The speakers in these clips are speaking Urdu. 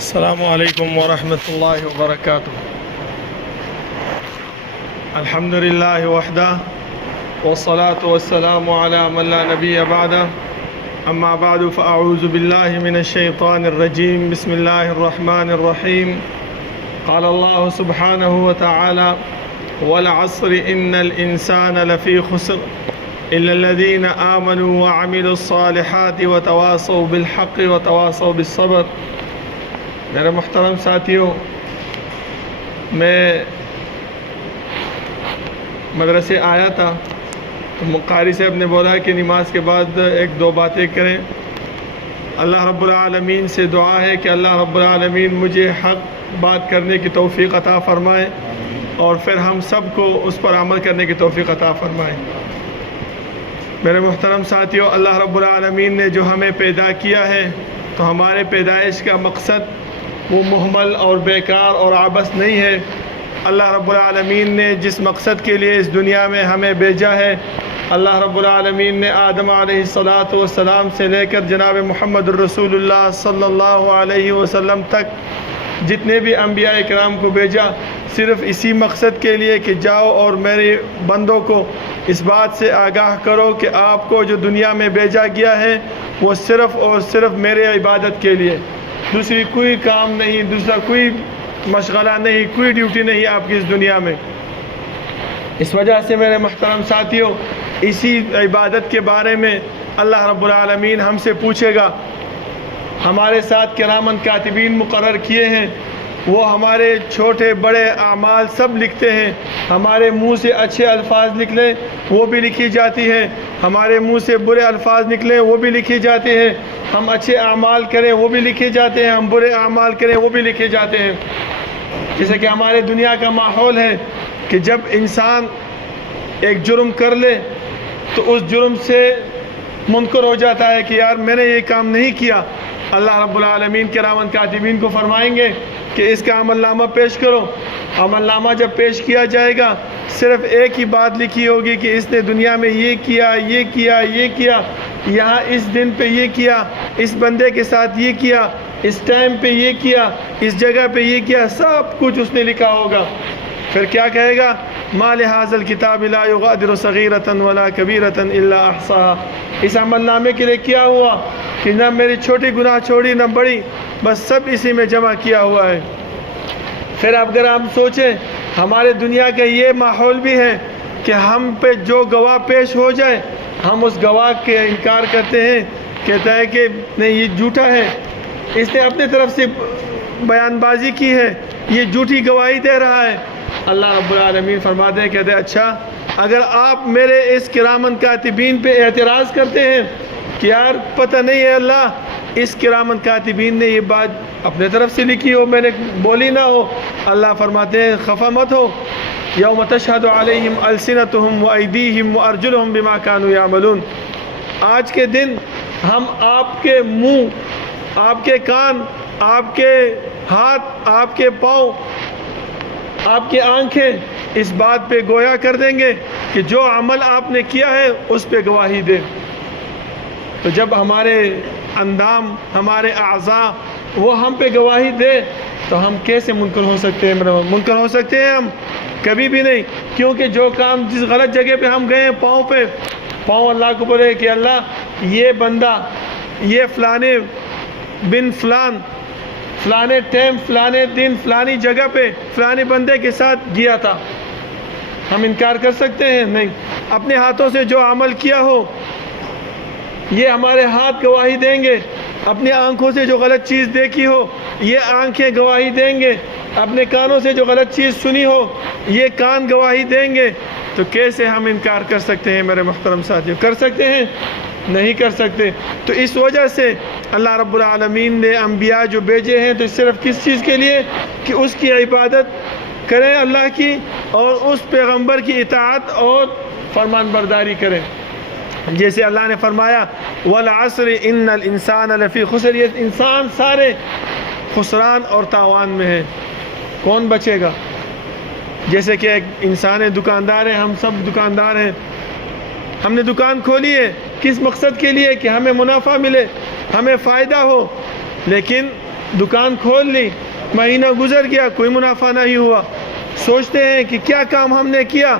السلام علیکم ورحمۃ اللہ وبرکاتہ۔ الحمد للہ وحدہ والصلاة والسلام علی من لا نبی بعدہ، اما بعد فاعوذ باللہ من الشیطان الرجیم، بسم اللہ الرحمن الرحیم۔ قال اللہ سبحانہ وتعالی والعصر ان الانسان لفی خسر الا الذین آمنوا وعملوا الصالحات وتواصوا بالحق وتواصوا بالصبر۔ میرے محترم ساتھیوں، میں مدرسے آیا تھا تو قاری صاحب نے بولا کہ نماز کے بعد ایک دو باتیں کریں۔ اللہ رب العالمین سے دعا ہے کہ اللہ رب العالمین مجھے حق بات کرنے کی توفیق عطا فرمائے اور پھر ہم سب کو اس پر عمل کرنے کی توفیق عطا فرمائے۔ میرے محترم ساتھیوں، اللہ رب العالمین نے جو ہمیں پیدا کیا ہے تو ہمارے پیدائش کا مقصد وہ محمل اور بیکار اور عبث نہیں ہے۔ اللہ رب العالمین نے جس مقصد کے لیے اس دنیا میں ہمیں بھیجا ہے، اللہ رب العالمین نے آدم علیہ السلام سے لے کر جناب محمد الرسول اللہ صلی اللہ علیہ وسلم تک جتنے بھی انبیاء اکرام کو بھیجا، صرف اسی مقصد کے لیے کہ جاؤ اور میرے بندوں کو اس بات سے آگاہ کرو کہ آپ کو جو دنیا میں بھیجا گیا ہے وہ صرف اور صرف میرے عبادت کے لیے، دوسری کوئی کام نہیں، دوسرا کوئی مشغلہ نہیں، کوئی ڈیوٹی نہیں آپ کی اس دنیا میں۔ اس وجہ سے میرے محترم ساتھیوں، اسی عبادت کے بارے میں اللہ رب العالمین ہم سے پوچھے گا۔ ہمارے ساتھ کرامن کاتبین مقرر کیے ہیں، وہ ہمارے چھوٹے بڑے اعمال سب لکھتے ہیں۔ ہمارے منہ سے اچھے الفاظ نکلے وہ بھی لکھی جاتی ہیں، ہمارے منہ سے برے الفاظ نکلے وہ بھی لکھی جاتے ہیں، ہم اچھے اعمال کریں وہ بھی لکھے جاتے ہیں، ہم برے اعمال کریں وہ بھی لکھے جاتے ہیں۔ جیسے کہ ہمارے دنیا کا ماحول ہے کہ جب انسان ایک جرم کر لے تو اس جرم سے منکر ہو جاتا ہے کہ یار میں نے یہ کام نہیں کیا۔ اللہ رب العالمین کرامن کاتبین کو فرمائیں گے کہ اس کا عمل نامہ پیش کرو۔ عمل نامہ جب پیش کیا جائے گا، صرف ایک ہی بات لکھی ہوگی کہ اس نے دنیا میں یہ کیا، یہ کیا، یہ کیا، یہاں اس دن پہ یہ کیا، اس بندے کے ساتھ یہ کیا، اس ٹائم پہ یہ کیا، اس جگہ پہ یہ کیا، سب کچھ اس نے لکھا ہوگا۔ پھر کیا کہے گا؟ ما لہذا الکتاب لا یغادر صغیرۃ ولا کبیرۃ الا احصاها۔ اس عمل نامے کے لیے کیا ہوا کہ نہ میری چھوٹی گناہ چھوڑی نہ بڑی، بس سب اسی میں جمع کیا ہوا ہے۔ پھر اگر ہم سوچیں، ہمارے دنیا کا یہ ماحول بھی ہے کہ ہم پہ جو گواہ پیش ہو جائے ہم اس گواہ کے انکار کرتے ہیں، کہتا ہے کہ نہیں یہ جھوٹا ہے، اس نے اپنے طرف سے بیان بازی کی ہے، یہ جھوٹی گواہی دے رہا ہے۔ اللہ رب العالمین فرماتے ہیں، کہتے ہیں اچھا اگر آپ میرے اس کرامن کاتبین پہ اعتراض کرتے ہیں کہ یار پتہ نہیں ہے اللہ اس کرامن کاتبین نے یہ بات اپنے طرف سے لکھی ہو، میں نے بولی نہ ہو، اللہ فرماتے ہیں خفا مت ہو، یوم تشہد علیہم السنتہم وایدیہم وارجلہم بما کانوا یعملون۔ آج کے دن ہم آپ کے منہ، آپ کے کان، آپ کے ہاتھ، آپ کے پاؤں، آپ کی آنکھیں اس بات پہ گویا کر دیں گے کہ جو عمل آپ نے کیا ہے اس پہ گواہی دیں۔ تو جب ہمارے اندام، ہمارے اعضاء وہ ہم پہ گواہی دے تو ہم کیسے منکر ہو سکتے ہیں؟ منکر ہو سکتے ہیں ہم؟ کبھی بھی نہیں، کیونکہ جو کام جس غلط جگہ پہ ہم گئے ہیں، پاؤں اللہ کو بولے کہ اللہ یہ بندہ یہ فلانے بن فلان فلانے ٹائم فلانے دن فلانی جگہ پہ فلانے بندے کے ساتھ گیا تھا، ہم انکار کر سکتے ہیں؟ نہیں۔ اپنے ہاتھوں سے جو عمل کیا ہو یہ ہمارے ہاتھ گواہی دیں گے، اپنی آنکھوں سے جو غلط چیز دیکھی ہو یہ آنکھیں گواہی دیں گے، اپنے کانوں سے جو غلط چیز سنی ہو یہ کان گواہی دیں گے۔ تو کیسے ہم انکار کر سکتے ہیں میرے محترم ساتھیوں؟ کر سکتے ہیں؟ نہیں کر سکتے۔ تو اس وجہ سے اللہ رب العالمین نے انبیاء جو بھیجے ہیں تو صرف کس چیز کے لیے؟ کہ اس کی عبادت کریں اللہ کی، اور اس پیغمبر کی اطاعت اور فرمان برداری کریں۔ جیسے اللہ نے فرمایا والعصر ان الانسان لفی خسر، یہ انسان سارے خسران اور تاوان میں ہیں، کون بچے گا؟ جیسے کہ ایک انسان ہے، دکاندار ہے، ہم سب دکاندار ہیں، ہم نے دکان کھولی ہے کس مقصد کے لیے؟ کہ ہمیں منافع ملے، ہمیں فائدہ ہو، لیکن دکان کھول لی، مہینہ گزر گیا، کوئی منافع نہیں ہوا، سوچتے ہیں کہ کیا کام ہم نے کیا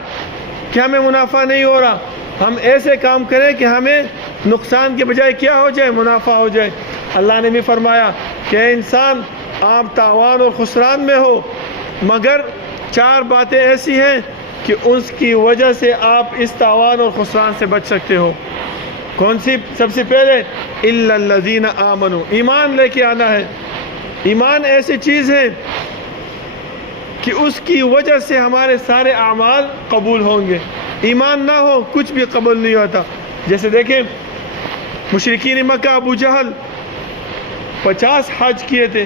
کہ ہمیں منافع نہیں ہو رہا، ہم ایسے کام کریں کہ ہمیں نقصان کے بجائے کیا ہو جائے، منافع ہو جائے۔ اللہ نے بھی فرمایا کہ اے انسان آپ تاوان اور خسران میں ہو، مگر 4 باتیں ایسی ہیں کہ اس کی وجہ سے آپ اس تاوان اور خسران سے بچ سکتے ہو۔ کون سی؟ سب سے پہلے الا الذین آمنوا، ایمان لے کے آنا ہے۔ ایمان ایسی چیز ہے کہ اس کی وجہ سے ہمارے سارے اعمال قبول ہوں گے۔ ایمان نہ ہو کچھ بھی قبول نہیں ہوتا۔ جیسے دیکھیں مشرکین مکہ، ابو جہل 50 حج کیے تھے۔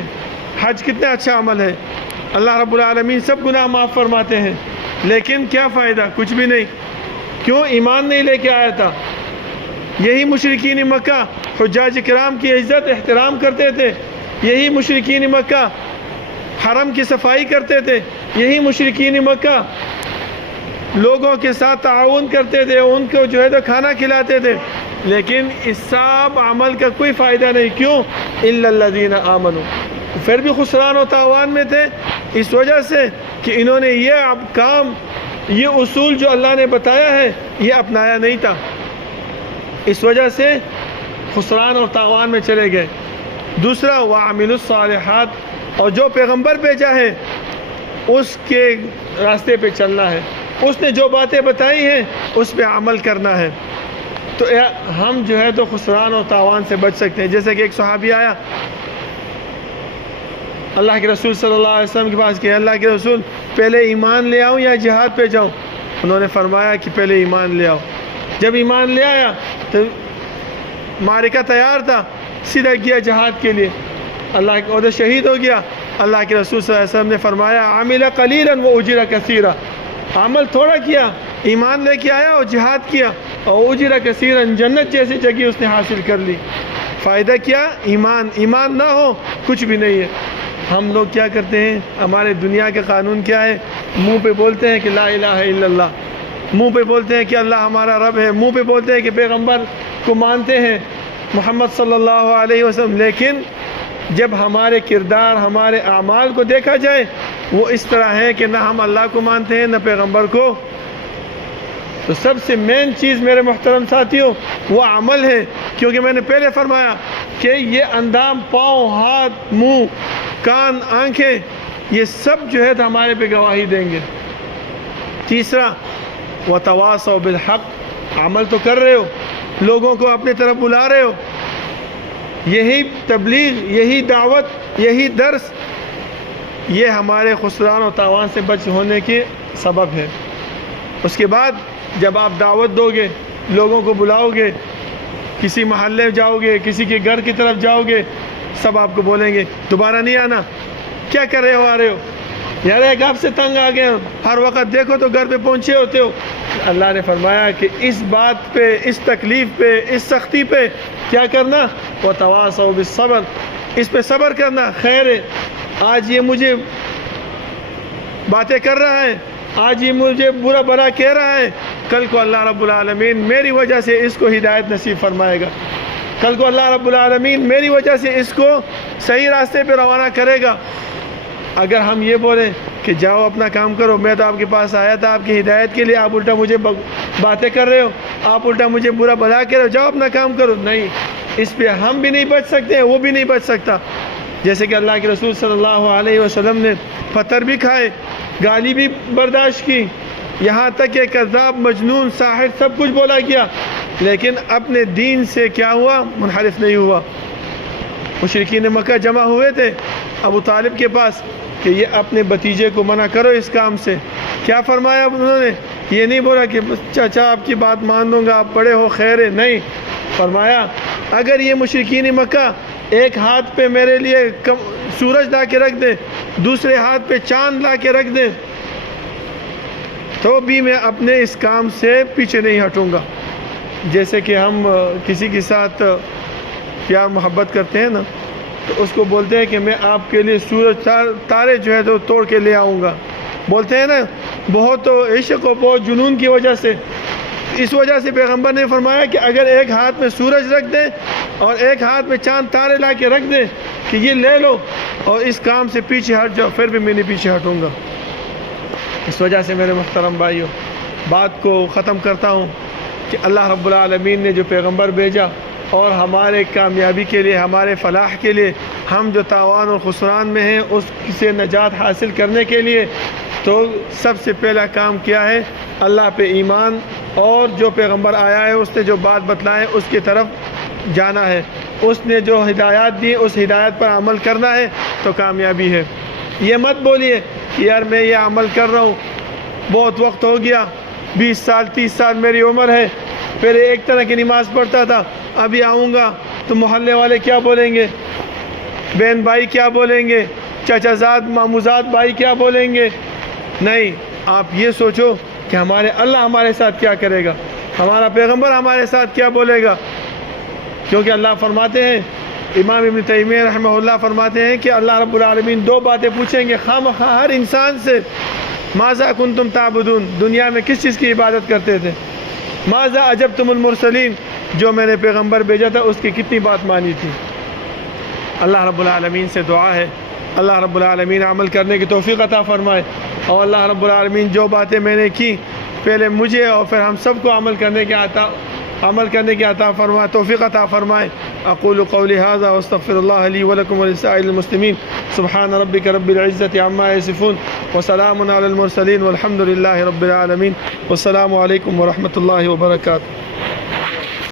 حج کتنا اچھا عمل ہے، اللہ رب العالمین سب گناہ معاف فرماتے ہیں، لیکن کیا فائدہ؟ کچھ بھی نہیں۔ کیوں؟ ایمان نہیں لے کے آیا تھا۔ یہی مشرکین مکہ حجاج کرام کی عزت احترام کرتے تھے، یہی مشرکین مکہ حرم کی صفائی کرتے تھے، یہی مشرکین مکہ لوگوں کے ساتھ تعاون کرتے تھے، ان کو جو ہے تو کھانا کھلاتے تھے، لیکن اس سب عمل کا کوئی فائدہ نہیں۔ کیوں؟ الا الذین آمنوا، پھر بھی خسران و تاوان میں تھے، اس وجہ سے کہ انہوں نے یہ کام، یہ اصول جو اللہ نے بتایا ہے یہ اپنایا نہیں تھا، اس وجہ سے خسران اور تاوان میں چلے گئے۔ دوسرا وَعَمِلُوا الصَّالِحَاتِ، اور جو پیغمبر بھیجا ہے اس کے راستے پہ چلنا ہے، اس نے جو باتیں بتائی ہیں اس پہ عمل کرنا ہے، تو ہم جو ہے تو خسران اور تاوان سے بچ سکتے ہیں۔ جیسے کہ ایک صحابی آیا اللہ کے رسول صلی اللہ علیہ وسلم کے پاس کہ اللہ کے رسول پہلے ایمان لے آؤں یا جہاد پہ جاؤں؟ انہوں نے فرمایا کہ پہلے ایمان لے آؤ۔ جب ایمان لے آیا تو معرکہ تیار تھا، سیدھا گیا جہاد کے لیے، اللہ کے عہدے شہید ہو گیا۔ اللہ کے رسول صلی اللہ علیہ وسلم نے فرمایا عمل قلیلا واجر کثیرا، عمل تھوڑا کیا، ایمان لے کے آیا اور جہاد کیا، اور اجر کثیرا، جنت جیسی جگہ اس نے حاصل کر لی۔ فائدہ کیا؟ ایمان نہ ہو کچھ بھی نہیں ہے۔ ہم لوگ کیا کرتے ہیں؟ ہمارے دنیا کے قانون کیا ہے؟ منہ پہ بولتے ہیں کہ لا الہ الا اللہ، منہ پہ بولتے ہیں کہ اللہ ہمارا رب ہے، منہ پہ بولتے ہیں کہ پیغمبر کو مانتے ہیں محمد صلی اللہ علیہ وسلم، لیکن جب ہمارے کردار، ہمارے اعمال کو دیکھا جائے وہ اس طرح ہے کہ نہ ہم اللہ کو مانتے ہیں نہ پیغمبر کو۔ تو سب سے مین چیز میرے محترم ساتھیوں وہ عمل ہے، کیونکہ میں نے پہلے فرمایا کہ یہ اندام، پاؤں، ہاتھ، منہ، کان، آنکھیں، یہ سب جو ہے تو ہمارے پہ گواہی دیں گے۔ تیسرا وتواصوا بالحق، عمل تو کر رہے ہو، لوگوں کو اپنے طرف بلا رہے ہو، یہی تبلیغ، یہی دعوت، یہی درس، یہ ہمارے خسران و تاوان سے بچ ہونے کے سبب ہے۔ اس کے بعد جب آپ دعوت دو گے، لوگوں کو بلاؤ گے، کسی محلے جاؤ گے، کسی کے گھر کی طرف جاؤ گے، سب آپ کو بولیں گے دوبارہ نہیں آنا، کیا کر رہے ہو آ رہے ہو، یار ایک آپ سے تنگ آ گئے، ہر وقت دیکھو تو گھر پہ پہنچے ہوتے ہو۔ اللہ نے فرمایا کہ اس بات پہ، اس تکلیف پہ، اس سختی پہ کیا کرنا؟ وتواصوا بالصبر، اس پہ صبر کرنا۔ خیر ہے، آج یہ مجھے باتیں کر رہا ہے، آج یہ مجھے برا بھلا کہہ رہا ہے، کل کو اللہ رب العالمین میری وجہ سے اس کو ہدایت نصیب فرمائے گا، کل کو اللہ رب العالمین میری وجہ سے اس کو صحیح راستے پہ روانہ کرے گا۔ اگر ہم یہ بولیں کہ جاؤ اپنا کام کرو، میں تو آپ کے پاس آیا تھا آپ کی ہدایت کے لیے، آپ الٹا مجھے باتیں کر رہے ہو، آپ الٹا مجھے برا بھلا کہہ رہے ہو، جاؤ اپنا کام کرو، نہیں، اس پہ ہم بھی نہیں بچ سکتے، وہ بھی نہیں بچ سکتا۔ جیسے کہ اللہ کے رسول صلی اللہ علیہ وسلم نے پتھر بھی کھائے، گالی بھی برداشت کی، یہاں تک کہ کذاب، مجنون، ساحر سب کچھ بولا گیا، لیکن اپنے دین سے کیا ہوا؟ منحرف نہیں ہوا۔ مشرکین مکہ جمع ہوئے تھے ابو طالب کے پاس کہ یہ اپنے بھتیجے کو منع کرو اس کام سے۔ کیا فرمایا انہوں نے؟ یہ نہیں بولا کہ چاچا آپ کی بات مان دوں گا، آپ بڑے ہو، خیر ہے، نہیں، فرمایا اگر یہ مشرکین مکہ ایک ہاتھ پہ میرے لیے سورج لا کے رکھ دیں، دوسرے ہاتھ پہ چاند لا کے رکھ دیں، تو بھی میں اپنے اس کام سے پیچھے نہیں ہٹوں گا۔ جیسے کہ ہم کسی کے ساتھ پیار محبت کرتے ہیں نا، تو اس کو بولتے ہیں کہ میں آپ کے لیے سورج تارے جو ہے تو توڑ کے لے آؤں گا، بولتے ہیں نا، بہت عشق و بہت جنون کی وجہ سے۔ اس وجہ سے پیغمبر نے فرمایا کہ اگر ایک ہاتھ میں سورج رکھ دیں اور ایک ہاتھ میں چاند تارے لا کے رکھ دیں کہ یہ لے لو اور اس کام سے پیچھے ہٹ جاؤ، پھر بھی میں نہیں پیچھے ہٹوں گا۔ اس وجہ سے میرے محترم بھائیوں، بات کو ختم کرتا ہوں کہ اللہ رب العالمین نے جو پیغمبر بھیجا اور ہمارے کامیابی کے لیے، ہمارے فلاح کے لیے، ہم جو تاوان اور خسران میں ہیں اس سے نجات حاصل کرنے کے لیے، تو سب سے پہلا کام کیا ہے؟ اللہ پہ ایمان، اور جو پیغمبر آیا ہے اس نے جو بات بتلائے اس کی طرف جانا ہے، اس نے جو ہدایات دی اس ہدایت پر عمل کرنا ہے، تو کامیابی ہے۔ یہ مت بولیے کہ یار میں یہ عمل کر رہا ہوں، بہت وقت ہو گیا، 20 سال 30 سال میری عمر ہے، پھر ایک طرح کی نماز پڑھتا تھا، ابھی آؤں گا تو محلے والے کیا بولیں گے، بہن بھائی کیا بولیں گے، چچا زاد ماموزاد بھائی کیا بولیں گے؟ نہیں، آپ یہ سوچو کہ اللہ ہمارے ساتھ کیا کرے گا، ہمارا پیغمبر ہمارے ساتھ کیا بولے گا۔ کیونکہ اللہ فرماتے ہیں، امام ابن تیمیہ رحمہ اللہ فرماتے ہیں کہ اللہ رب العالمین 2 باتیں پوچھیں گے خواہ ہر انسان سے۔ ماذا کنتم تعبدون، دنیا میں کس چیز کی عبادت کرتے تھے؟ ماذا اجبتم المرسلین، جو میں نے پیغمبر بھیجا تھا اس کی کتنی بات مانی تھی۔ اللہ رب العالمین سے دعا ہے اللہ رب العالمین عمل کرنے کی توفیق عطا فرمائے، اور اللہ رب العالمین جو باتیں میں نے کی پہلے مجھے اور پھر ہم سب کو عمل کرنے کی عطا فرمائے، توفیق عطا فرمائے۔ اقول قولی ھذا واستغفر اللہ لی ولکم ولسائر المسلمین۔ سبحان ربک رب العزۃ عما یصفون وسلام علی المرسلین والحمد للہ رب العالمین، والسلام علیکم ورحمۃ اللہ وبرکاتہ۔